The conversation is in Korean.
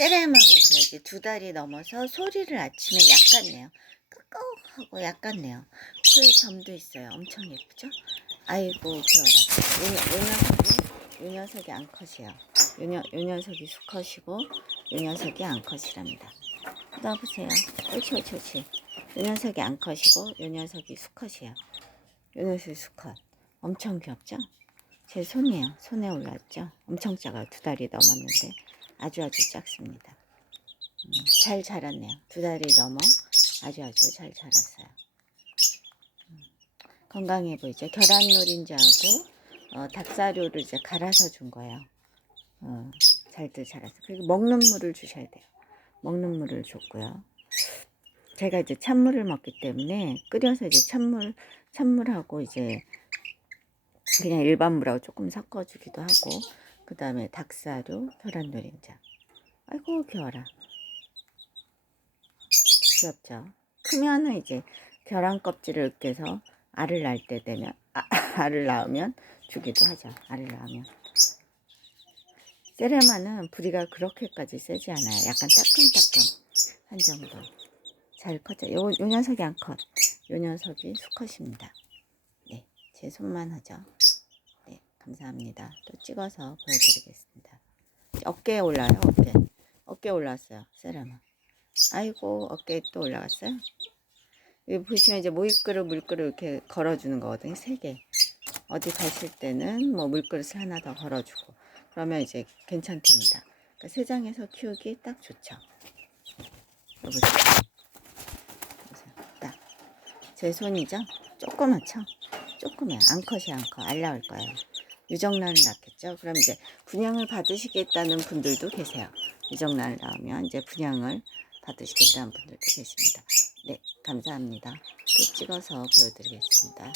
세레마 보셔야지. 2달이 넘어서 소리를 아침에 약간 내요. 끄꺼하고 약간 내요. 코에 점도 있어요. 엄청 예쁘죠? 아이고 귀여워라. 요 녀석이 암컷이에요. 요 녀석이 수컷이고 요 녀석이 암컷이랍니다. 놔보세요. 옳지. 요 녀석이 암컷이고 요 녀석이 수컷이에요. 요 녀석이 수컷. 엄청 귀엽죠? 제 손이에요. 손에 올랐죠? 엄청 작아요. 2달이 넘었는데 아주 작습니다. 잘 자랐네요. 2달이 넘어 아주 잘 자랐어요. 건강해 보이죠? 계란 노린자하고 닭사료를 이제 갈아서 준 거예요. 잘들 자랐어요. 그리고 먹는 물을 주셔야 돼요. 먹는 물을 줬고요. 제가 이제 찬물을 먹기 때문에 끓여서 이제 찬물하고 이제 그냥 일반 물하고 조금 섞어주기도 하고, 그 다음에 닭사료, 계란 노린자. 아이고 귀여워라. 귀엽죠? 크면은 이제 계란 껍질을 으깨서 알을 낳을 때 되면 알을 낳으면 주기도 하죠. 알을 낳으면. 세레마는 부리가 그렇게까지 세지 않아요. 약간 따끔한 정도. 잘 컸죠. 요 녀석이 암컷, 요 녀석이 수컷입니다. 네, 제 손만 하죠. 네, 감사합니다. 또 찍어서 보여드리겠습니다. 어깨에 올라요. 어깨에 올라왔어요. 세레마. 아이고, 어깨에 또 올라갔어요. 여기 보시면 이제 모이그릇, 물그릇 이렇게 걸어주는 거거든요. 3개. 어디 가실 때는 뭐 물그릇을 하나 더 걸어주고, 그러면 이제 괜찮답니다. 그러니까 세장에서 키우기 딱 좋죠. 여보세요. 딱. 제 손이죠? 조그맣죠? 조그매요. 암컷이 암컷. 알 나올 거예요. 유정란을 낳겠죠? 그럼 이제 분양을 받으시겠다는 분들도 계세요. 유정란을 낳으면 이제 분양을 받으시겠다는 분들도 계십니다. 네, 감사합니다. 또 찍어서 보여드리겠습니다.